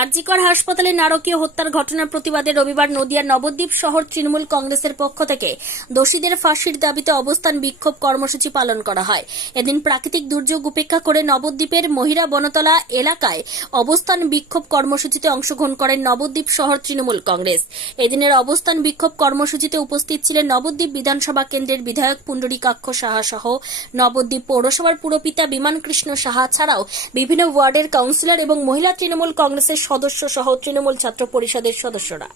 আরজিকর হাসপাতালে নারকীয় হত্যার ঘটনার প্রতিবাদে রবিবার নদিয়ার নবদ্বীপ শহর তৃণমূল কংগ্রেসের পক্ষ থেকে দোষীদের ফাঁসির দাবিতে অবস্থান বিক্ষোভ কর্মসূচি পালন করা হয়। এদিন প্রাকৃতিক দুর্যোগ উপেক্ষা করে নবদ্বীপের মহিরা বনতলা এলাকায় অবস্থান বিক্ষোভ কর্মসূচিতে অংশগ্রহণ করেন নবদ্বীপ শহর তৃণমূল কংগ্রেস। এদিনের অবস্থান বিক্ষোভ কর্মসূচিতে উপস্থিত ছিলেন নবদ্বীপ বিধানসভা কেন্দ্রের বিধায়ক পুণ্ডরীকাক্ষ সাহা সহ নবদ্বীপ পৌরসভার পুরপিতা বিমান কৃষ্ণ সাহা ছাড়াও বিভিন্ন ওয়ার্ডের কাউন্সিলর এবং মহিলা তৃণমূল কংগ্রেসের সদস্য সহ তৃণমূল ছাত্র পরিষদের সদস্যরা।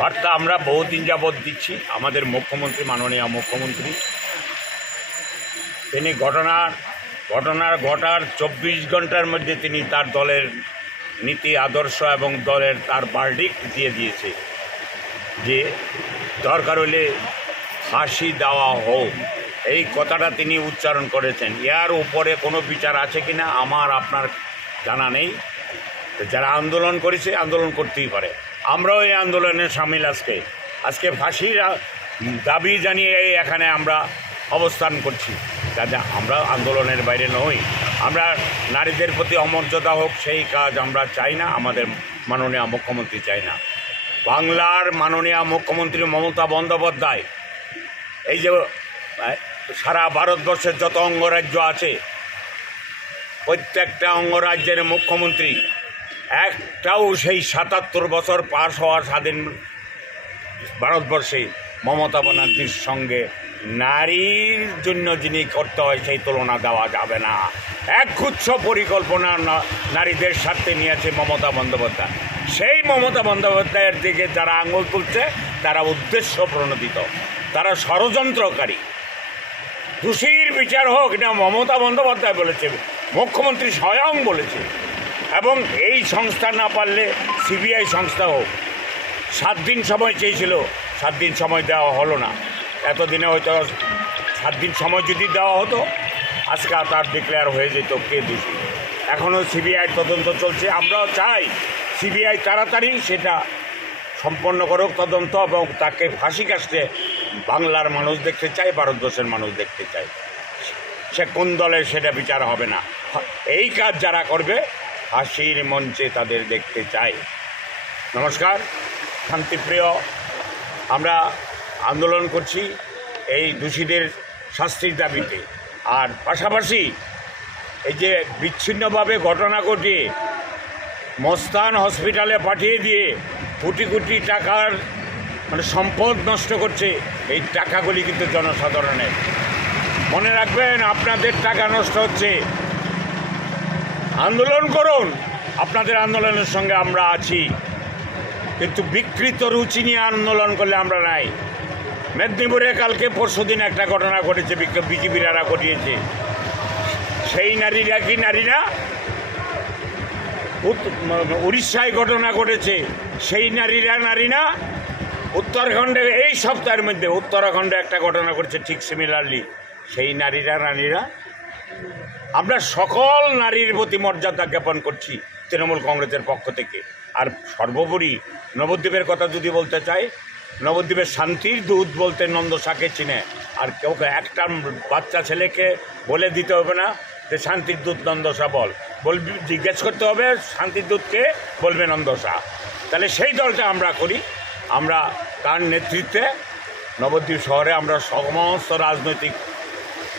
বার্তা আমরা বহুদিন যাবৎ দিচ্ছি। আমাদের মুখ্যমন্ত্রী, মাননীয় মুখ্যমন্ত্রী। তিনি ঘটনার ঘটনার ঘটার চব্বিশ ঘণ্টার মধ্যে তিনি তার দলের নীতি, আদর্শ এবং দলের তার বার্ডিক দিয়ে দিয়েছে যে দরকার হলে ফাঁসি দেওয়া হোক। এই কথাটা তিনি উচ্চারণ করেছেন। ইয়ার উপরে কোনো বিচার আছে কিনা আমার আপনার জানা নেই। যারা আন্দোলন করেছে, আন্দোলন করতেই পারে। আমরাও এই আন্দোলনে সামিল আজকে। আজকে ফাঁসির দাবি জানিয়ে এখানে আমরা অবস্থান করছি। যাতে আমরা আন্দোলনের বাইরে নই। আমরা নারীদের প্রতি অমর্যাদা হোক, সেই কাজ আমরা চাই না। আমাদের মাননীয় মুখ্যমন্ত্রী চাই না। বাংলার মাননীয় মুখ্যমন্ত্রী মমতা বন্দ্যোপাধ্যায়, এই যে, সারা ভারতবর্ষের যত অঙ্গরাজ্য আছে, প্রত্যেকটা অঙ্গরাজ্যের মুখ্যমন্ত্রী একটাও সেই সাতাত্তর বছর পাশ হওয়ার স্বাধীন ভারতবর্ষে মমতা ব্যানার্জির সঙ্গে নারীর জন্য যিনি করতে হয় সেই তুলনা দেওয়া যাবে না। এক একগুচ্ছ পরিকল্পনা নারীদের স্বার্থে নিয়েছে মমতা বন্দ্যোপাধ্যায়। সেই মমতা বন্দ্যোপাধ্যায়ের দিকে যারা আঙুল তুলছে, তারা উদ্দেশ্য প্রণোদিত। তারা ষড়যন্ত্রকারী। দোষীর বিচার হোক, এটা মমতা বন্দ্যোপাধ্যায় বলেছে, মুখ্যমন্ত্রী স্বয়ং বলেছে। এবং এই সংস্থা না পারলে সিবিআই সংস্থা হোক। সাত দিন সময় চেয়েছিল, সাত দিন সময় দেওয়া হলো না। এতদিনে হয়তো সাত দিন সময় যদি দেওয়া হতো, আজকে তার ডিক্লেয়ার হয়ে যেত কে দোষী এখনও সিবিআই তদন্ত চলছে। আমরাও চাই সিবিআই তাড়াতাড়ি সেটা সম্পন্ন করুক তদন্ত এবং তাকে ফাঁসি কাটতে বাংলার মানুষ দেখতে চায়, ভারতবর্ষের মানুষ দেখতে চায়। সে কোন দলে সেটা বিচার হবে না। এই কাজ যারা করবে ফাঁসির মঞ্চে তাদের দেখতে চাই। নমস্কার, শান্তিপ্রিয়, আমরা আন্দোলন করছি এই দোষীদের শাস্তির দাবিতে। আর পাশাপাশি এই যে বিচ্ছিন্নভাবে ঘটনা ঘটিয়ে মস্তান হসপিটালে পাঠিয়ে দিয়ে কোটি কোটি টাকার মানে সম্পদ নষ্ট করছে, এই টাকাগুলি কিন্তু জনসাধারণের। মনে রাখবেন, আপনাদের টাকা নষ্ট হচ্ছে আন্দোলন করুন। আপনাদের আন্দোলনের সঙ্গে আমরা আছি। কিন্তু বিকৃত রুচি নিয়ে আন্দোলন করলে আমরা নাই। মেদিনীপুরে কালকে পরশু দিন একটা ঘটনা ঘটেছে বিজেপিরারা ঘটিয়েছে। সেই নারীরা কি নারীরা? উড়িষ্যায় ঘটনা ঘটেছে। সেই নারীরা নারী না? উত্তরাখণ্ডে এই সপ্তাহের মধ্যে উত্তরাখণ্ডে একটা ঘটনা ঘটেছে ঠিক সিমিলারলি সেই নারীরা নারীরা? আমরা সকল নারীর প্রতি মর্যাদা জ্ঞাপন করছি তৃণমূল কংগ্রেসের পক্ষ থেকে। আর সর্বোপরি নবদ্বীপের কথা যদি বলতে চাই, নবদ্বীপের শান্তির দূত বলতে নন্দ নন্দসাকে চিনে। আর কেউ একটা বাচ্চা ছেলেকে বলে দিতে হবে না যে শান্তির দূত নন্দসা বল। বলবি জিজ্ঞেস করতে হবে শান্তির দূতকে, বলবে নন্দসা তাহলে সেই দলটা আমরা করি। আমরা তার নেতৃত্বে নবদ্বীপ শহরে আমরা সমস্ত রাজনৈতিক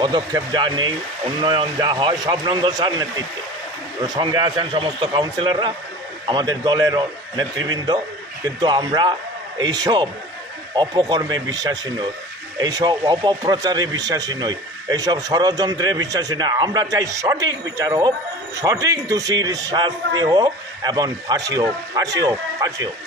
পদক্ষেপ যা নেই, উন্নয়ন যা হয়, সব নন্দসার নেতৃত্বে। সঙ্গে আছেন সমস্ত কাউন্সিলররা, আমাদের দলের নেতৃবৃন্দ। কিন্তু আমরা এইসব অপকর্মে বিশ্বাসী নই, এইসব অপপ্রচারে বিশ্বাসী নই, এইসব ষড়যন্ত্রে বিশ্বাসী নয় আমরা চাই সঠিক বিচার হোক, সঠিক দোষীর শাস্তি হোক, এবং ফাঁসি হোক ফাঁসি হোক ফাঁসি হোক।